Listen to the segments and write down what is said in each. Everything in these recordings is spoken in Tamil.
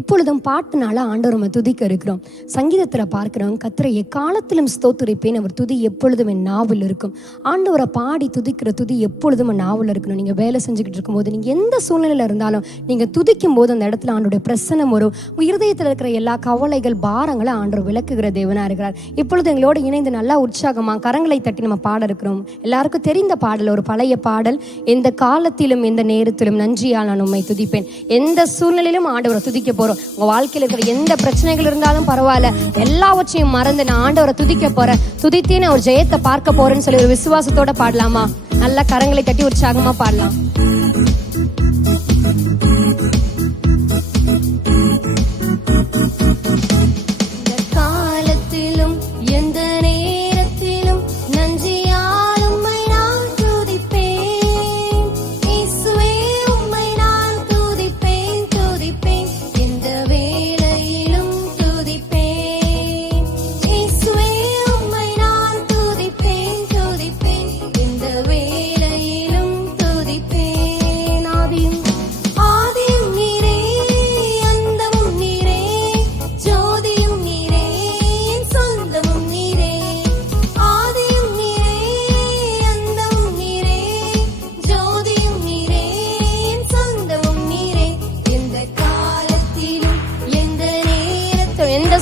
இப்பொழுதும் பாட்டுனால ஆண்டவர் நம்ம துதிக்க இருக்கிறோம். சங்கீதத்துல பார்க்கிறோம், கர்த்தரை எக்காலத்திலும் ஸ்தோத்திரிப்பேன், அவர் துதி எப்பொழுதும் என் நாவில் இருக்கும். ஆண்டவரை பாடி துதிக்கிற துதி எப்பொழுதும் என் நாவில் இருக்கணும். நீங்க வேலை செஞ்சுக்கிட்டு இருக்கும்போது, நீங்க எந்த சூழ்நிலையில இருந்தாலும் நீங்க துதிக்கும் போது அந்த இடத்துல ஆண்டோடைய பிரசன்னம் வரும். உங்க இருதயத்தில் இருக்கிற எல்லா கவலைகள் பாரங்களை ஆண்டவர் விளக்குகிற தேவனா இருக்கிறார். இப்பொழுது எங்களோடு இணைந்து நல்லா உற்சாகமா கரங்களை தட்டி நம்ம பாட இருக்கிறோம். எல்லாருக்கும் தெரிந்த பாடல், ஒரு பழைய பாடல். எந்த காலத்திலும் எந்த நேரத்திலும் நன்றியால் நான் உம்மை துதிப்பேன். எந்த சூழ்நிலையிலும் ஆண்டவரை துதிக்க போறோம். உங்க வாழ்க்கையில் இருக்கிற எந்த பிரச்சனைகள் இருந்தாலும் பரவாயில்ல, எல்லாவற்றையும் மறந்து நான் ஆண்டவரை துதிக்க போறேன், துதித்தே நான் ஒரு ஜெயத்தை பார்க்க போறேன்னு சொல்லி ஒரு விசுவாசத்தோட பாடலாமா? நல்லா கரங்களை தட்டி உற்சாகமா பாடலாம்.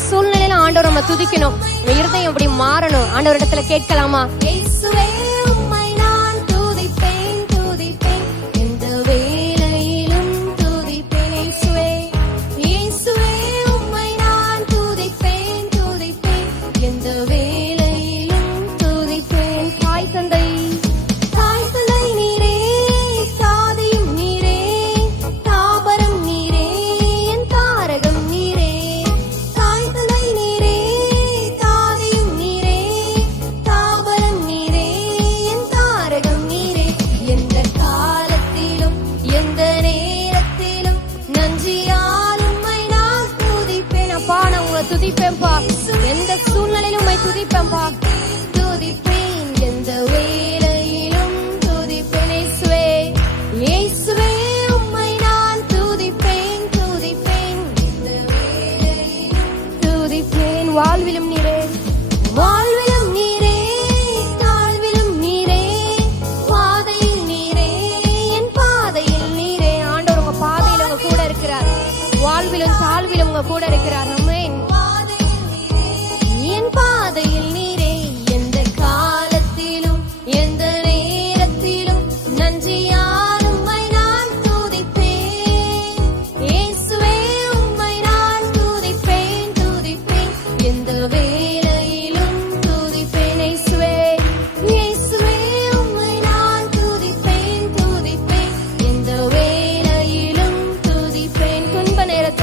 சூழ்நிலையில ஆண்டவர் நம்ம துதிக்கணும். இருதயம் அப்படி மாறணும். ஆண்டவர் இடத்துல கேட்கலாமா? இயேசுவே உம்மை நான் துதிப்பேன், துதிப்பேன், எந்த வேளையிலும் துதிப்பேன். இயேசுவே, இயேசுவே உம்மை நான் துதிப்பேன், துதிப்பேன், எந்த வேளையிலும் துதிப்பேன். தாய் தந்தை, தாய் தந்தை நீரே, தாதியும் நீரே, தாபரம் நீரே, என் தாரகம் நீரே. துதிப்பேன்பா, எந்த சூழ்நிலையிலும் உம்மை துதிப்பேன்பா, துதிப்பேன், எந்த வேளையிலும் துதிப்பேன். இயேசுவே, இயேசுவே உம்மை நான் துதிப்பேன், துதிப்பேன், எந்த வேளையிலும் துதிப்பேன். வாழ்விலும் நீரே, வாழ்விலும் நீரே, தாழ்விலும் நீரே, பாதையில் நீரே, என் பாதையில் நீரே. ஆண்டவர் உங்க பாதையில் உங்க கூட இருக்கிறார். வாழ்விலும் தாழ்விலும் உங்க கூட இருக்கிறார். பாதையில் நீரே, எந்த காலத்திலும் எந்த நேரத்திலும் நன்றியால் உம்மை நான் துதிப்பேன். இயேசுவே உம்மை நான் துதிப்பேன், துதிப்பேன், எந்த வேளையிலும் துதிப்பேன். இயேசுவே, இயேசுவே உம்மை நான் துதிப்பேன், துதிப்பேன், எந்த வேளையிலும் துதிப்பேன். துன்ப நேரத்தில்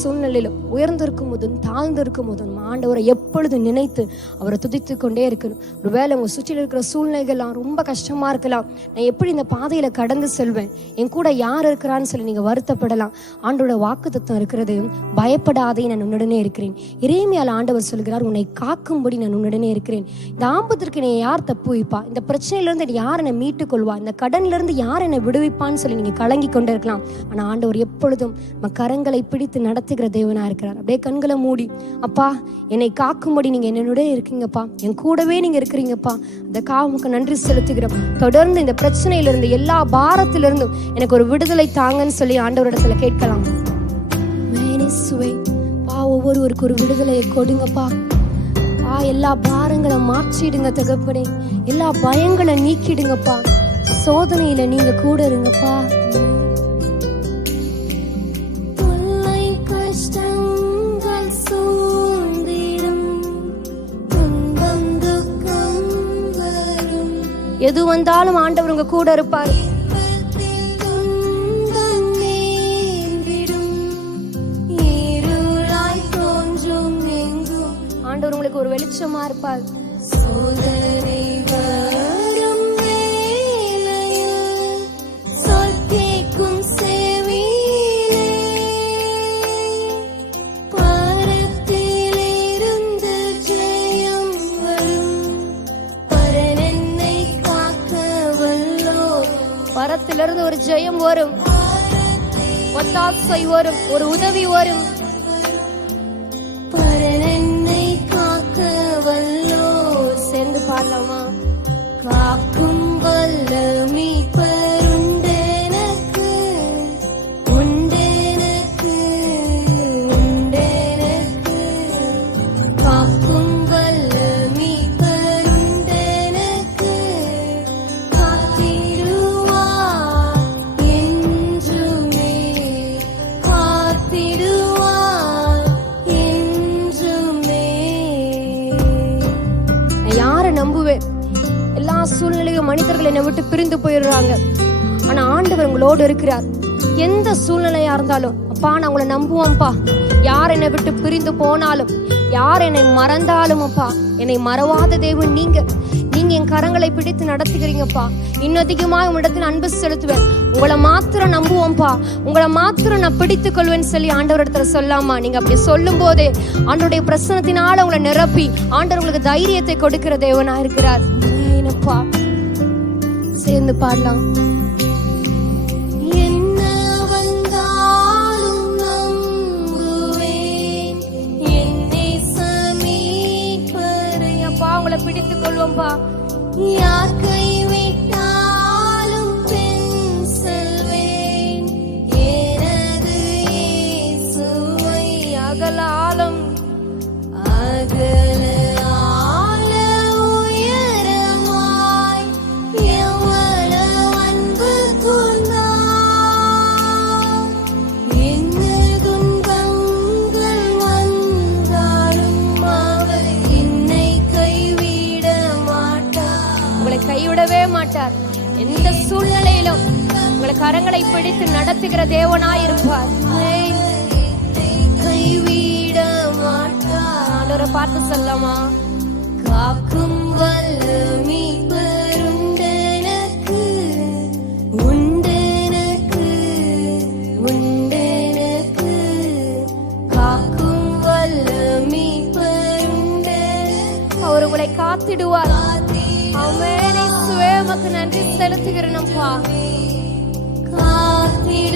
சூழ்நிலையிலும் உயர்ந்திருக்கும் போதும் தாழ்ந்திருக்கும் போதும் ஆண்டவரை எப்பொழுதும் நினைத்து அவரை துதித்து கொண்டே இருக்கணும். ஒருவேளை உங்க சுற்றில் இருக்கிற சூழ்நிலைகள்லாம் ரொம்ப கஷ்டமா இருக்கலாம். நான் எப்படி இந்த பாதையில கடந்து செல்வேன், என் கூட யார் இருக்கிறான்னு சொல்லி நீங்க வருத்தப்படலாம். ஆண்டோட வாக்குத்தத்தம் இருக்கிறது, பயப்படாதே நான் உன்னுடனே இருக்கிறேன். எரேமியால ஆண்டவர் சொல்கிறார், உன்னை காக்கும்படி நான் உன்னுடனே இருக்கிறேன். இந்த ஆபத்திற்கு நீ யார் தப்பு வைப்பா, இந்த பிரச்சனையில இருந்து யார் என்னை மீட்டுக் கொள்வா, இந்த கடன்ல இருந்து யார் என்னை விடுவிப்பான்னு சொல்லி நீங்க கலங்கி கொண்டே இருக்கலாம். ஆனா ஆண்டவர் எப்பொழுதும் நம்ம கரங்களை பிடித்து நடத்துகிற தேவனா இருக்கிறார். அப்படியே கண்களை மூடி, அப்பா என்னை காக்கும்படி நீங்க என்னோட இருக்கீங்கப்பா, என் கூடவே நீங்க இருக்கிறீங்கப்பா, அதுக்காக உமக்கு நன்றி செலுத்துகிறோம். தொடர்ந்து இந்த பிரச்சனையிலிருந்து எல்லா பாரத்திலிருந்தும் எனக்கு ஒரு விடுதலை தாங்கன்னு சொல்லி ஆண்டவரிடத்துல கேட்கலாம். ஒவ்வொருவருக்கு ஒரு விடுதலையை கொடுங்கப்பா. எல்லா பாரங்களை மாற்றிடுங்க தகப்பனே, எல்லா பயங்களை நீக்கிடுங்கப்பா. சோதனையில நீங்க கூட இருங்கப்பா. எது வந்தாலும் ஆண்டவர் உங்க கூட இருப்பார். ஆண்டவர் உங்களுக்கு ஒரு வெளிச்சமா இருப்பார். சோதனை வரும் வேளையில் சொல் கேட்கும் செவியிலே பரத்திலிருந்து ஜெயம் வரும். பரன் என்னை காக்க வல்லோர். பரத்திலிருந்து ஒரு ஜெயம் வரும், ஒத்தாசை வரும், ஒரு உதவி வரும். சேர்ந்து பாடலாமா? காக்கும் வல்ல மீட்பர் உண்டெனக்கு, உண்டெனக்கு, உண்டெனக்கு. காக்கும் வல்ல மீட்பர் உண்டெனக்கு, காத்திடுவார் என்றுமே, காத்திடுவார் என்றுமே. யாரை நம்புவேன்? எல்லா சூழ்நிலையும் மனிதர்கள் என்னை விட்டு பிரிந்து போயிடுறாங்க. ஆனா ஆண்டவர் உங்களோடு இருக்கிறார். எந்த சூழ்நிலையா இருந்தாலும் அப்பா நான் உங்களை நம்புவோம்ப்பா. யார் என்னை விட்டு பிரிந்து போனாலும், யார் என்னை மறந்தாலும் அப்பா, என்னை மறவாத தேவன் நீங்க. நீங்க என் கரங்களை பிடித்து நடத்துகிறீங்கப்பா. இன்னும் அதிகமாக உங்களிடத்தில் அன்பு செலுத்துவேன். உங்களை மாத்திரம் நம்புவோம்ப்பா, உங்களை மாத்திரம் நான் பிடித்துக் கொள்வேன்னு சொல்லி ஆண்டவரிடத்துல சொல்லாமா? நீங்க அப்படி சொல்லும் போதே ஆண்டவருடைய பிரசன்னத்தினால உங்களை நிரப்பி ஆண்டவர் உங்களுக்கு தைரியத்தை கொடுக்கிற தேவனா இருக்கிறார். என்னப்பா சேர்ந்து பாடலாம். உங்களை பிடித்துக் கொள்வோம்பா. யார் கைவிட்டாலும் பின் செல்வேன். எனது இயேசுவை அகலாலும் அகல ஆழ உயரமாய் எவ்வளவு அன்பு கொண்டார். என்ன துன்பங்கள் வந்தாலும் அவர் என்னை கைவிட மாட்டார். உங்களை கைவிடவே மாட்டார். எந்த சூழ்நிலையிலும் உங்களை கரங்களை பிடித்து நடத்துகிற தேவனாயிருப்பார். கைவிட மாட்டார். ஆண்டவரை பார்த்து சொல்லமா? காக்கும் வல்ல மீட்பர் உண்டெனக்கு, உண்டெனக்கு, உண்டெனக்கு. காக்கும் வல்ல மீட்பர் உண்டெனக்கு. அவர் உங்களை காத்திடுவார். உமக்கு நன்றி செலுத்துகிறேன்ப்பா.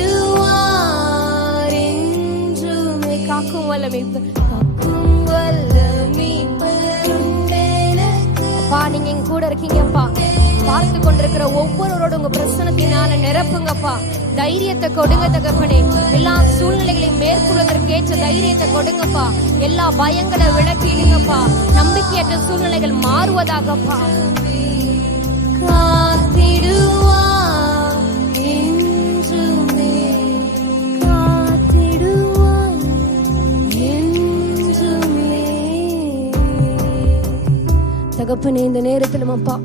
காத்திடுவார் என்றுமே. காக்கும் வல்ல மீட்பர், காக்கும் வல்ல மீட்பர் உண்டெனக்கு. அப்பா நீங்க எங்க கூட இருக்கீங்கப்பா. பார்த்து கொண்டிருக்கிற ஒவ்வொருவரோட உங்க பிரசனத்தினால நிரப்புங்கப்பா. தைரியத்தை கொடுங்க தகப்பனே. எல்லா சூழ்நிலைகளையும் மேற்கொள்வதற்கு ஏற்ற தைரியத்தை கொடுங்கப்பா. எல்லா பயங்களை விளக்கிடுங்கப்பா. நம்பிக்கையற்ற சூழ்நிலைகள் மாறுவதாகப்பா. காத்திடுவார் என்றுமே, காத்திடுவார் என்றுமே. தகப்பனே இந்த நேரத்திலும் அப்பா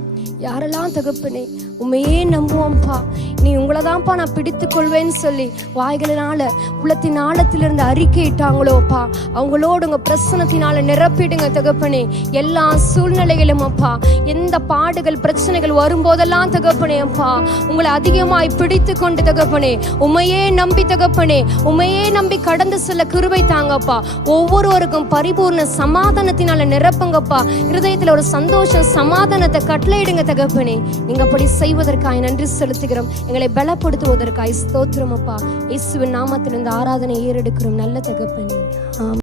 யாரெல்லாம் தகப்பனே உண்மையே நம்புவோம்ப்பா, நீ உங்களை தான்ப்பா நான் பிடித்துக் கொள்வேன்னு சொல்லி வாய்களினால உள்ளத்தின் ஆழத்திலிருந்து அறிக்கையிட்டாங்களோப்பா, அவங்களோடு உங்க பிரசனத்தினால நிரப்பிடுங்க தகப்பனே. எல்லா சூழ்நிலைகளும் அப்பா, எந்த பாடுகள் பிரச்சனைகள் வரும்போதெல்லாம் தகப்பனே அப்பா உங்களை அதிகமாய் பிடித்து கொண்டு தகப்பனே உண்மையே நம்பி தகப்பனே உண்மையே நம்பி கடந்து செல்ல கிருபை தாங்கப்பா. ஒவ்வொருவருக்கும் பரிபூர்ண சமாதானத்தினால நிரப்புங்கப்பா. இருதயத்துல ஒரு சந்தோஷம் சமாதானத்தை கட்டளையிடுங்க தகப்பனே. நீங்க அப்படி செய்வதற்காய் நன்றி செலுத்துகிறோம். எங்களை பலப்படுத்துவதற்காய் ஸ்தோத்திரம் அப்பா. இயேசுவின் நாமத்தில் இந்த ஆராதனை ஏறெடுக்கிறோம் நல்ல தகப்பனே. ஆமென்.